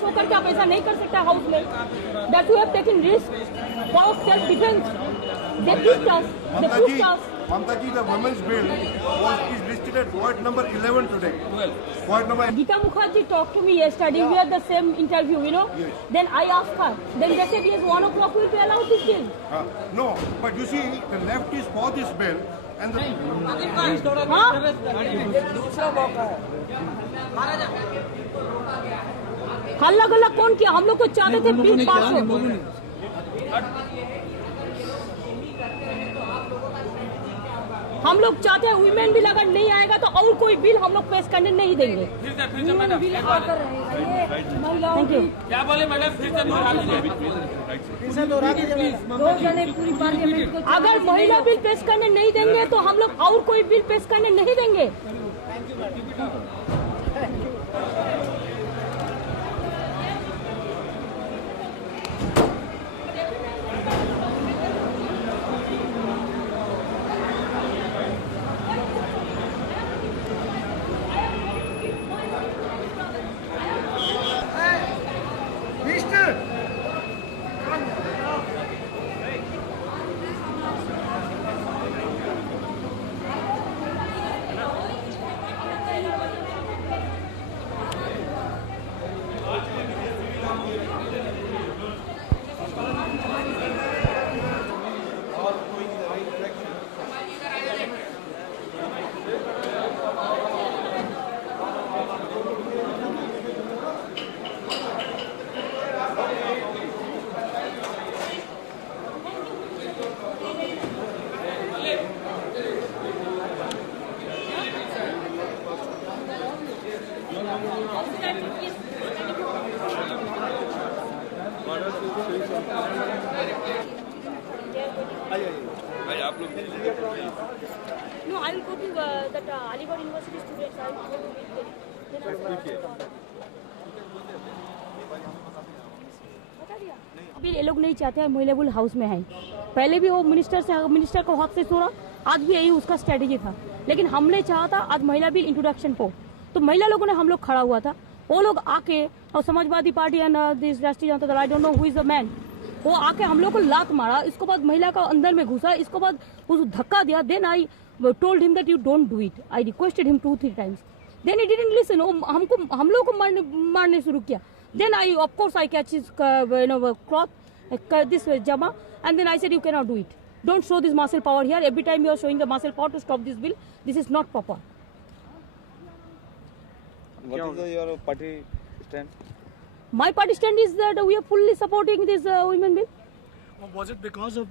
Show करके आप ऐसा नहीं कर सकते हाउस में. That you have taken risk for self defense. They pushed us. They pushed us. Mamta ji, the women's bill is listed at point number 11 today. 12. Point number. Geeta Mukherjee talked to me yesterday. We had the same interview, you know. Yes. Then I asked her. Then they said yes, 1 o'clock will be allowed this bill. No, but you see, the left is for this bill, and the. हल्ला गल्ला कौन किया? हम लोग को चाहते थे bill pass हो. हम लोग चाहते हैं वुमेन बिल अगर नहीं आएगा तो और कोई बिल हम लोग पेश करने नहीं देंगे. Thank you. क्या बोले मैडम? फिर से अगर महिला बिल पेश करने नहीं देंगे तो हम लोग और कोई बिल पेश करने नहीं देंगे. No, I will go to that Aligarh University students. I will go to meet them. अभी ये लोग नहीं चाहते हैं महिला बिल हाउस में है. पहले भी वो मिनिस्टर को हाथ से छोड़ा. आज भी यही उसका स्ट्रेटेजी था. लेकिन हमने चाहा था आज महिला बिल इंट्रोडक्शन हो तो महिला लोगों ने हम लोग खड़ा हुआ था. वो लोग आके और समाजवादी पार्टी एंड दिस राष्ट्रीय Janata Dal, I don't know who is the man, वो आके हम लोग को लात मारा. इसके बाद महिला का अंदर में घुसा. इसके बाद उस धक्का दिया. Then I told him that you don't do it. I requested him 2-3 times. Then he didn't listen. हम लोग को मारने शुरू किया. Then I of course I catch his cloth this jama and then I said you cannot do it. Don't show this martial power here. Every time you are showing the martial power to stop this bill, this is not proper. What is your party stand? My party stand is that we are fully supporting this women bill. Was it because of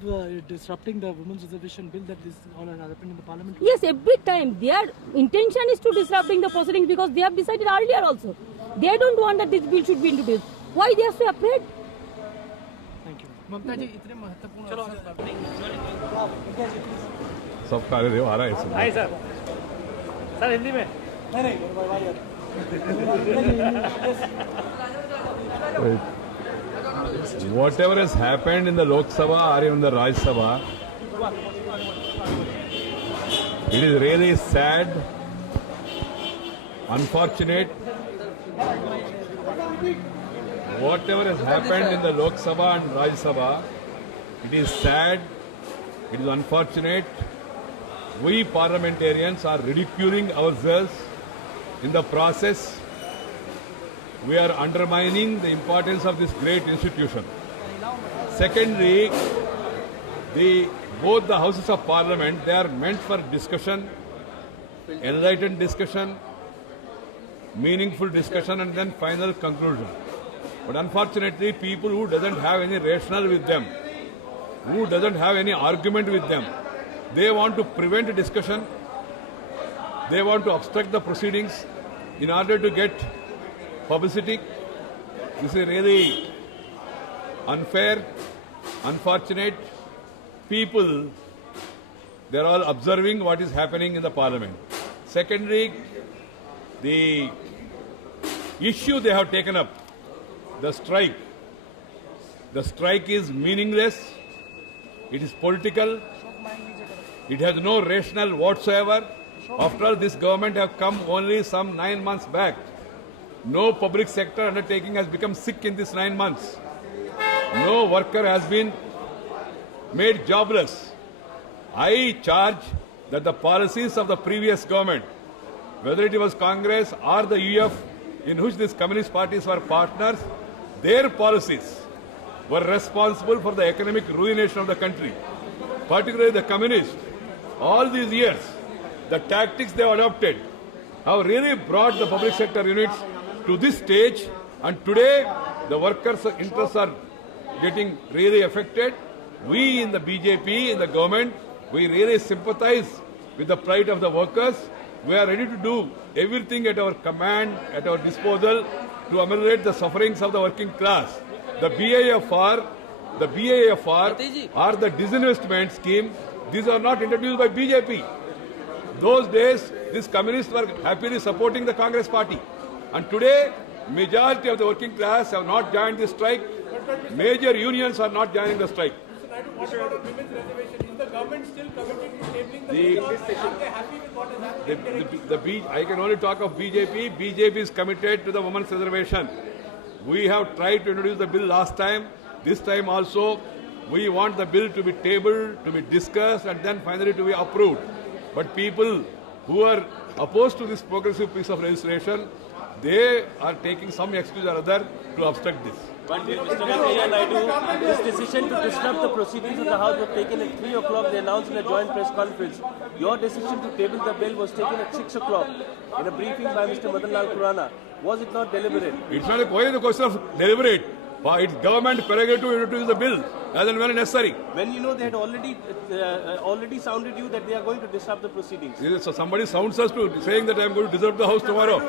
disrupting the women's reservation bill that this all has happened in the parliament? Yes, every time their intention is to disrupting the proceedings because they have decided earlier also. They don't want that this bill should be introduced. Why they are so afraid? Thank you. ममता जी इतने महत्वपूर्ण सब कार्य देव आ रहा है इसमें. नहीं sir, sir Hindi में Whatever has happened in the Lok Sabha or even the Raj Sabha, it is really sad, unfortunate. Whatever has happened in the Lok Sabha and Raj Sabha, it is sad, it is unfortunate. We parliamentarians are ridiculing ourselves. In the process, we are undermining the importance of this great institution. Secondly, both the houses of parliament, they are meant for discussion, enlightened discussion, meaningful discussion and then final conclusion. But unfortunately, people who doesn't have any rationale with them, who doesn't have any argument with them, they want to prevent discussion, they want to obstruct the proceedings in order to get publicity. This is really unfair, unfortunate. People, they are all observing what is happening in the parliament. Secondly, the issue they have taken up, the strike is meaningless, it is political, it has no rationale whatsoever. After all, this government have come only some 9 months back. No public sector undertaking has become sick in these 9 months. No worker has been made jobless. I charge that the policies of the previous government, whether it was Congress or the UF, in which these communist parties were partners, their policies were responsible for the economic ruination of the country, particularly the communists. All these years, the tactics they adopted have really brought the public sector units to this stage, and today the workers' interests are getting really affected. We in the BJP, in the government, we really sympathize with the plight of the workers. We are ready to do everything at our command, at our disposal, to ameliorate the sufferings of the working class. The BIFR or the disinvestment scheme, these are not introduced by BJP. Those days, these communists were happily supporting the Congress party. And today, majority of the working class have not joined the strike. Major unions are not joining the strike. What about women's reservation? Is the government still committed to tabling the bill, or are they happy with what has happened? I can only talk of BJP. BJP is committed to the women's reservation. We have tried to introduce the bill last time. This time also, we want the bill to be tabled, to be discussed, and then finally to be approved. But people who are opposed to this progressive piece of legislation, they are taking some excuse or other to obstruct this. But Mr. Venkaiah Naidu, this decision to disrupt the proceedings of the House was taken at 3 o'clock. They announced in a joint press conference. Your decision to table the bill was taken at 6 o'clock in a briefing by Mr. Madan Lal Khurana. Was it not deliberate? It's not a question of deliberate. It's government prerogative to introduce the bill as and when necessary. When you know they had already sounded you that they are going to disrupt the proceedings. So somebody sounds us to saying that I am going to disrupt the house tomorrow.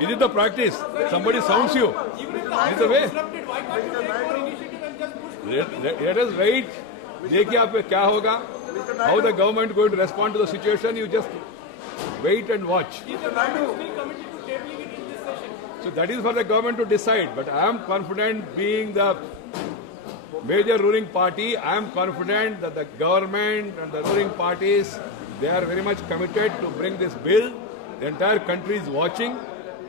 Is it the practice? Somebody sounds you. Is the way. Why can't you take more initiative and just push? Let us wait. देखिए आप पे क्या होगा? How the government going to respond to the situation? You just wait and watch. Is the government still committed to tabling it in this session? So that is for the government to decide. But I am confident, being the major ruling party, I am confident that the government and the ruling parties, they are very much committed to bring this bill. The entire country is watching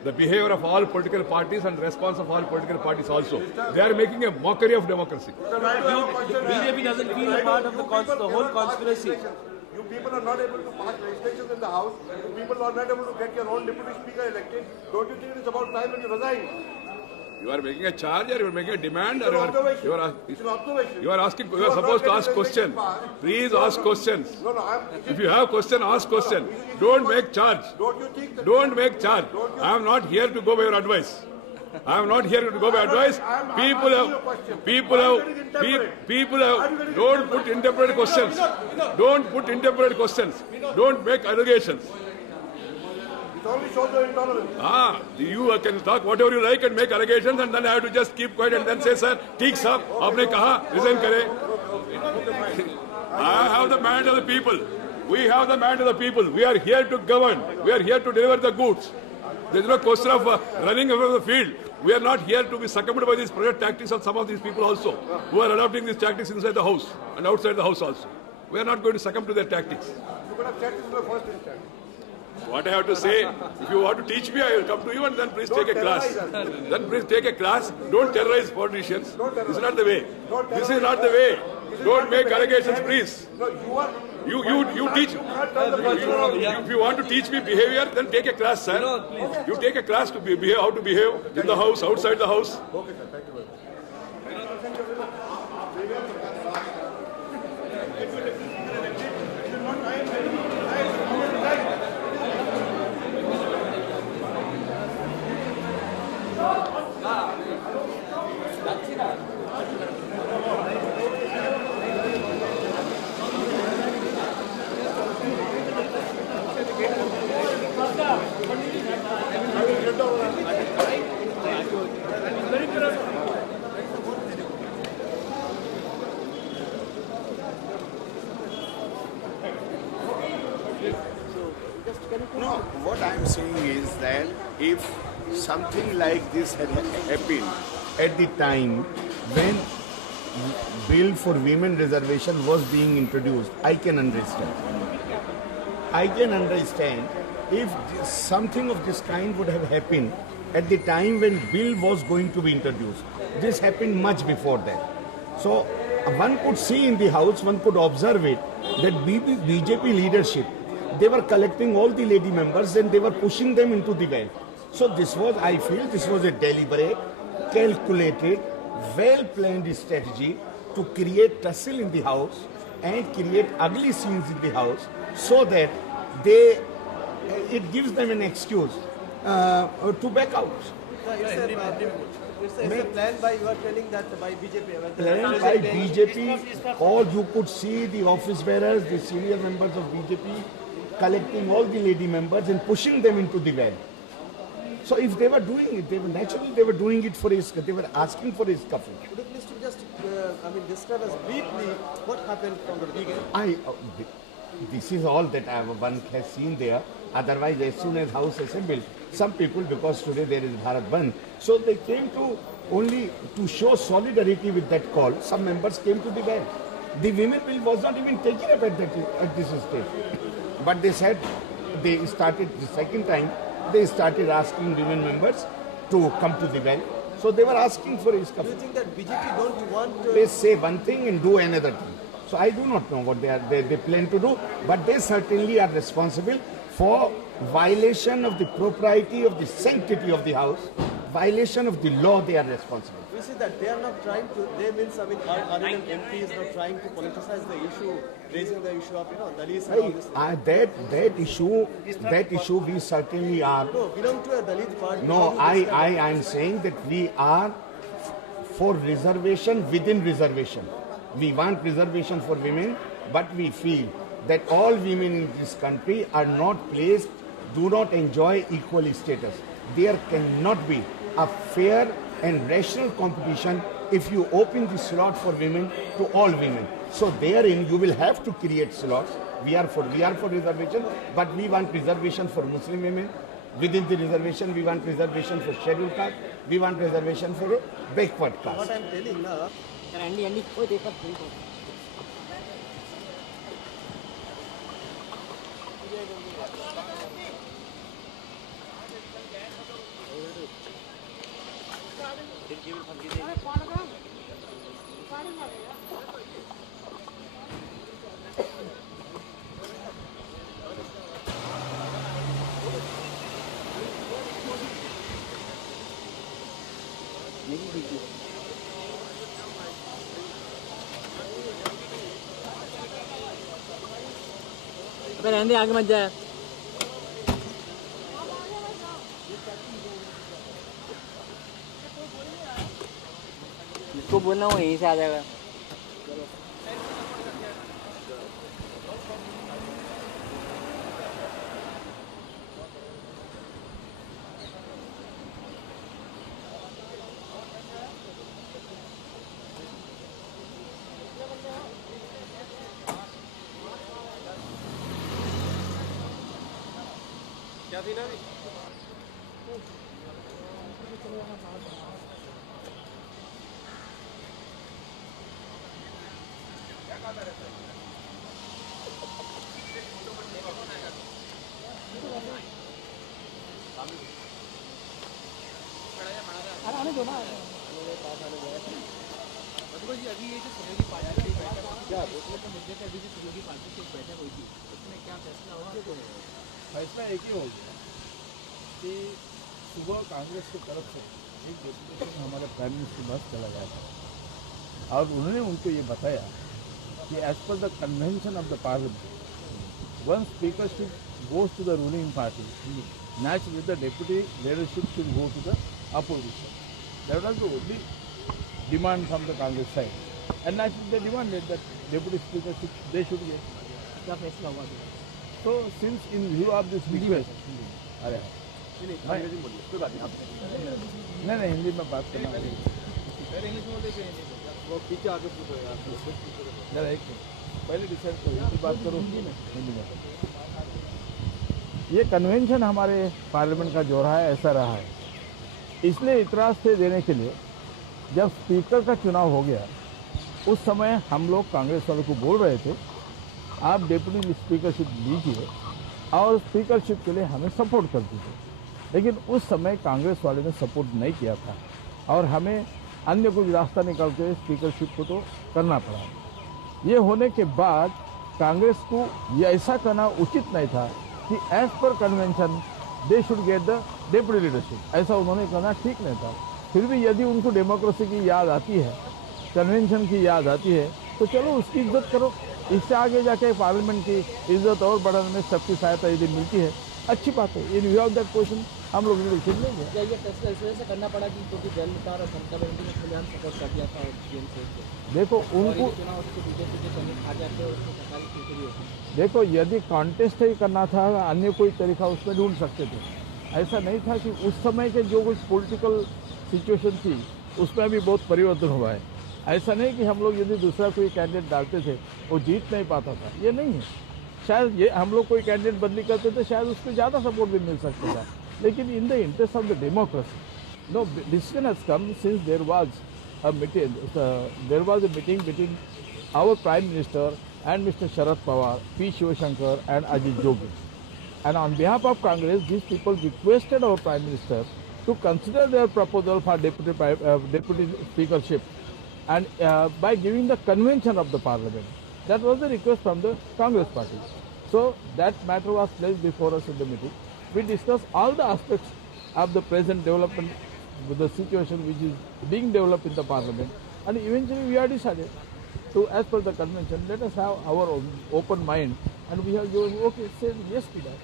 the behavior of all political parties and response of all political parties also. They are making a mockery of democracy. BJP doesn't feel a part of the whole conspiracy. You people are not able to pass legislation in the House. You people are not able to get your own deputy speaker elected. Don't you think it's about time that you resign? You are making a charge, or you are making a demand, or It's an observation. you are asking. You are supposed to ask questions. Please ask questions. No, If you have question, ask question. Don't make charge. don't you think that... Don't make charge. I am not here to go by your advice. I am not here to go by advice. People have. Don't put interpreted questions. Don't put interpreted questions. Don't make allegations. It only shows your intolerance. You can talk whatever you like and make allegations, and then I have to just keep quiet and then say, sir, ठीक सब, आपने कहा, resign करे. I have the mandate of the people. We have the mandate of the people. We are here to govern. We are here to deliver the goods. There is no question of running away from the field. We are not here to be succumbed by these project tactics of some of these people also, who are adopting these tactics inside the house and outside the house also. We are not going to succumb to their tactics. You could have checked this in the first instance. What I have to say, if you want to teach me, I will come to you and then please take a class. Then please take a class. Don't terrorize politicians. This is not the way. This is not the way. Don't make allegations, please. No, you are... You teach. If you want to teach me behavior, then take a class, sir. You take a class to behave, how to behave in the house, outside the house. Okay, sir. Thank you very much. No, what I am saying is that if something like this had happened at the time when bill for women reservation was being introduced, I can understand. I can understand if something of this kind would have happened at the time when bill was going to be introduced. This happened much before that. So one could see in the house, one could observe it, that BJP leadership, they were collecting all the lady members and they were pushing them into the well. So this was, I feel, this was a deliberate, calculated, well-planned strategy to create tussle in the house and create ugly scenes in the house, so that it gives them an excuse to back out. It's a plan by, you are telling that by BJP. Planned by BJP, or you could see the office bearers, the senior members of BJP collecting all the lady members and pushing them into the well. So if they were doing it, they were doing it for they were asking for a scuffle. Would you please to just, describe us briefly what happened from the beginning? This is all that one has seen there. Otherwise, as soon as house assembled, some people, because today there is Bharat Bandh, so they came to only to show solidarity with that call. Some members came to the well. The women bill was not even taken up at this stage. But they said, they started the second time, they started asking women members to come to the well. So they were asking for a scuffle. Do you think that BJP don't want to... They say one thing and do another thing. So I do not know what they plan to do, but they certainly are responsible for violation of the propriety of the sanctity of the house, violation of the law. They are responsible. We see that they are not trying to, RNM MP is not trying to politicize the issue, raising the issue of, Dalits and all this. That issue we certainly are. No, belong to a Dalit party. No, I am saying that we are for reservation within reservation. We want reservation for women, but we feel that all women in this country are not placed, do not enjoy equal status. There cannot be a fair and rational competition if you open the slot for women to all women. So therein you will have to create slots. We are for reservation, but we want reservation for Muslim women. Within the reservation, we want reservation for scheduled caste. We want reservation for backward caste. What I am telling now, रहने आगे मत जाए। इसको बोलना वो यहीं से आ जाएगा। क्या थी ना? जी अभी ये जो सहयोगी पार्टी की बैठक क्या तो मुद्दे पे अभी जो सहयोगी पार्टी की बैठक हुई थी उसमें क्या फैसला हुआ? फैसला एक ही हो गया कि सुबह कांग्रेस की तरफ से एक डेपुटेशन हमारे प्राइम मिनिस्टर के पास चला गया था और उन्होंने उनको ये बताया कि as per the convention of the parliament one speakership goes to the ruling party naturally the deputy leadership should go to the opposition. That was the only demand from the Congress side, and naturally they demanded that deputy speakership they should get. क्या फैसला हुआ? So since in view of this request, अरे नहीं हिंदी में बात करना वो पीछे आगे पूछो यार। जरा एक पहले डिसाइड करो हिंदी बात करो हिंदी में। ये कन्वेंशन हमारे पार्लियामेंट का जो रहा है ऐसा रहा है, इसलिए इतराज़ से देने के लिए जब स्पीकर का चुनाव हो गया उस समय हम लोग कांग्रेस वालों को बोल रहे थे आप डेप्यूटी स्पीकरशिप लीजिए और स्पीकरशिप के लिए हमें सपोर्ट कर दीजिए। लेकिन उस समय कांग्रेस वाले ने सपोर्ट नहीं किया था और हमें अन्य कुछ रास्ता निकाल के स्पीकरशिप को तो करना पड़ा। ये होने के बाद कांग्रेस को ये ऐसा करना उचित नहीं था कि as per convention they should get the deputy leadership, ऐसा उन्होंने करना ठीक नहीं था। फिर भी यदि उनको डेमोक्रेसी की याद आती है, कन्वेंशन की याद आती है, तो चलो उसकी इज्जत करो। इससे आगे जाके पार्लियामेंट की इज्जत और बढ़ाने में सबकी सहायता यदि मिलती है, अच्छी बात है। इन व्यू ऑफ दैट क्वेश्चन हम लोग डिसीजन लेंगे। क्या ये फैसला इस वजह से करना पड़ा कि क्योंकि जयललिता और ममता बनर्जी ने खुलेआम सपोर्ट कर दिया था टीएमसी को? देखो और उनको ये चुनाव उसके बीजेपी के सैनिक आ जाते और उसको सरकारी सीटें भी होती। देखो यदि कॉन्टेस्ट ही करना था, अन्य कोई तरीका उसमें ढूंढ सकते थे। ऐसा नहीं था कि उस समय के जो कुछ पॉलिटिकल सिचुएशन थी उसमें भी बहुत परिवर्तन हुआ है। ऐसा नहीं कि हम लोग यदि दूसरा कोई कैंडिडेट डालते थे वो जीत नहीं पाता था, ये नहीं है। शायद ये हम लोग कोई कैंडिडेट बदली करते थे, शायद उसको ज़्यादा सपोर्ट भी मिल सकता था। लेकिन in the interest of the democracy, no decision has come since there was a meeting between our prime minister and Mr. Sharad Pawar, P. Shivashankar and Ajit Jogi. And on behalf of Congress, these people requested our Prime Minister to consider their proposal for deputy speakership and by giving the convention of the parliament. That was the request from the Congress party. So that matter was placed before us in the meeting. We discussed all the aspects of the present development, the situation which is being developed in the parliament, and eventually we are decided to, as per the convention, let us have our open mind, and we have given said yes to that.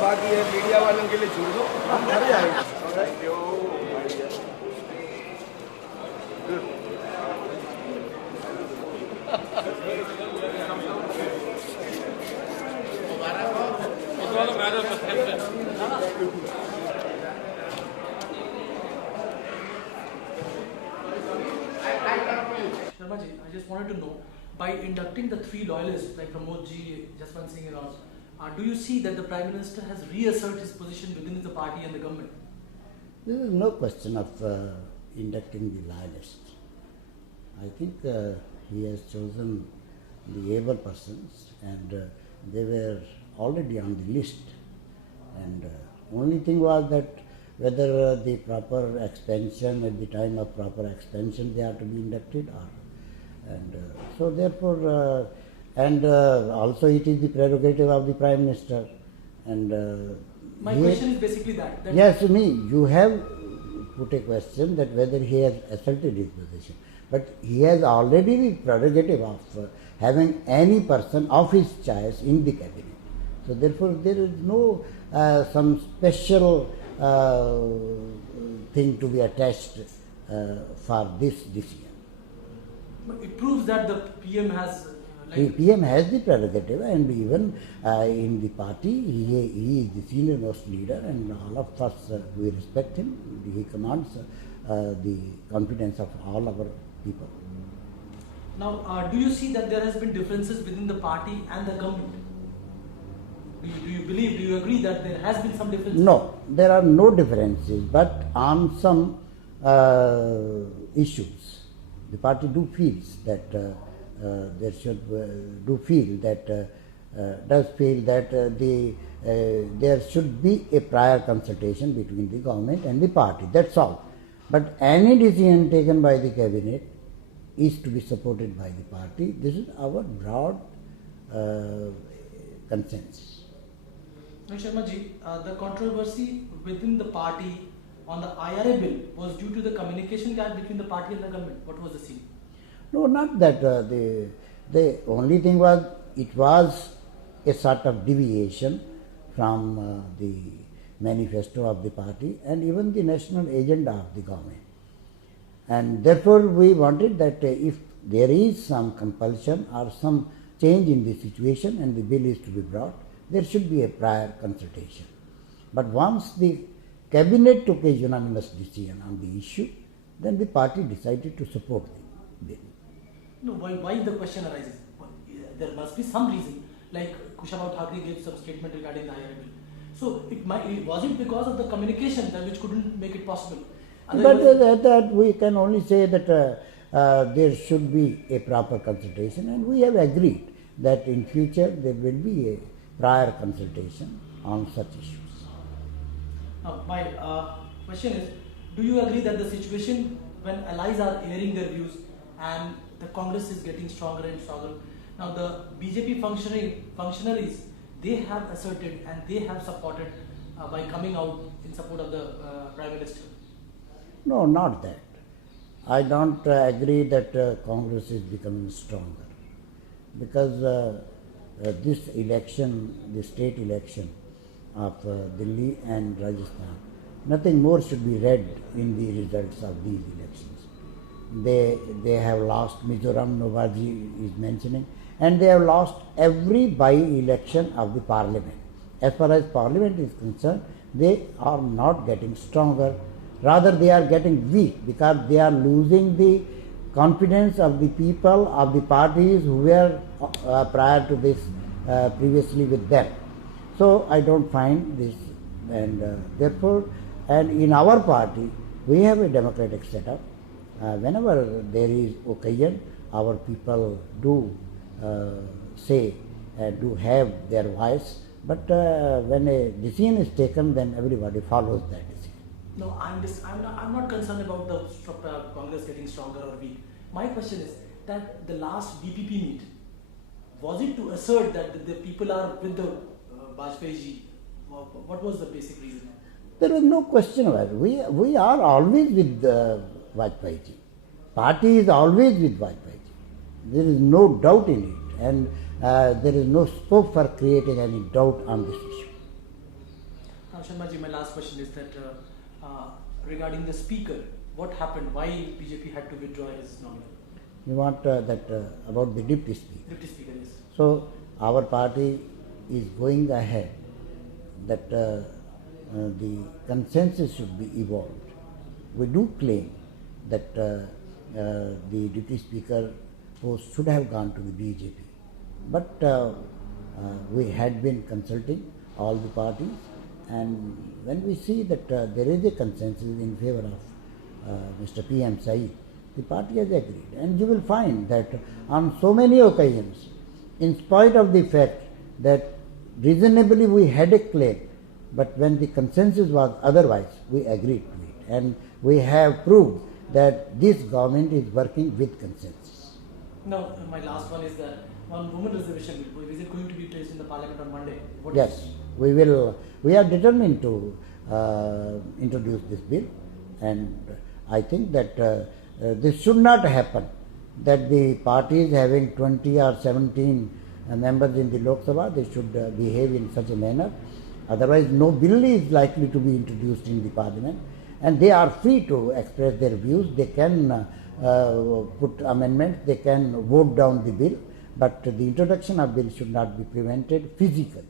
बाकी है media वालों के लिए छोड़ दो, हम घर जाएंगे। Sharma ji, I just wanted to know, by inducting the three loyalists like Pramod ji, Jaswant Singh and all, do you see that the Prime Minister has reasserted his position within the party and the government? There is no question of inducting the loyalists. I think he has chosen the able persons, and they were already on the list. And only thing was that whether the proper expansion, at the time of proper expansion, they are to be inducted, or and so therefore, also it is the prerogative of the Prime Minister. And my question is basically that yes, you have put a question that whether he has asserted his position, but he has already the prerogative of having any person of his choice in the cabinet. So therefore, there is no some special thing to be attached for this decision. But it proves that the PM has The PM has the prerogative, and even in the party, he is the senior most leader, and all of us, we respect him. He commands the confidence of all our people. Now, do you see that there has been differences within the party and the government? Do you believe, do you agree that there has been some differences? No, there are no differences, but on some issues, the party do feels that there should does feel that there should be a prior consultation between the government and the party. That's all. But any decision taken by the cabinet is to be supported by the party. This is our broad consensus. Sharma ji, the controversy within the party on the IRA bill was due to the communication gap between the party and the government. What was the scene? No, not that. The only thing was, it was a sort of deviation from the manifesto of the party and even the national agenda of the government. And therefore, we wanted that if there is some compulsion or some change in the situation and the bill is to be brought, there should be a prior consultation. But once the cabinet took a unanimous decision on the issue, then the party decided to support the bill. No, why the question arises? There must be some reason. Like Kushabha Thakre gave some statement regarding the IRA bill. So was it because of the communication that which couldn't make it possible? But that we can only say that there should be a proper consultation, and we have agreed that in future there will be a prior consultation on such issues. Now, my question is, do you agree that the situation when allies are airing their views and the Congress is getting stronger and stronger, now the BJP functionaries, they have asserted and they have supported by coming out in support of the Prime Minister? No, not that. I don't agree that Congress is becoming stronger, because this election, the state election of Delhi and Rajasthan, nothing more should be read in the results of these elections. They have lost Mizoram, Nobaji is mentioning, and they have lost every by-election of the parliament. As far as parliament is concerned, they are not getting stronger. Rather, they are getting weak, because they are losing the confidence of the people, of the parties who were prior to this previously with them. So I don't find this, and therefore, and in our party, we have a democratic setup. Whenever there is occasion, our people do say, do have their voice, but when a decision is taken, then everybody follows that decision. No, I'm not concerned about the Congress getting stronger or weak. My question is that the last BPP meet, was it to assert that the people are with the Vajpayee ji? What was the basic reason? There is no question about it. We are always with Vajpayee ji. Party is always with Vajpayee ji. There is no doubt in it, and there is no scope for creating any doubt on this issue. Now, Sharma ji, my last question is that regarding the speaker, what happened? Why BJP had to withdraw his nomination? You want that about the deputy speaker? Deputy speaker, yes. So our party is going ahead that the consensus should be evolved. We do claim that the deputy speaker post should have gone to the BJP, but we had been consulting all the parties, and when we see that there is a consensus in favor of Mr. P.M. Saeed, the party has agreed. And you will find that on so many occasions, in spite of the fact that reasonably we had a claim, but when the consensus was otherwise, we agreed to it. And we have proved that this government is working with consensus. Now, my last one is that on women reservation bill, is it going to be placed in the parliament on Monday? Yes, we will. We are determined to introduce this bill, and I think that this should not happen, that the parties having 20 or 17 members in the Lok Sabha, they should behave in such a manner. Otherwise, no bill is likely to be introduced in the parliament, and they are free to express their views. They can put amendments, they can vote down the bill, but the introduction of bill should not be prevented physically.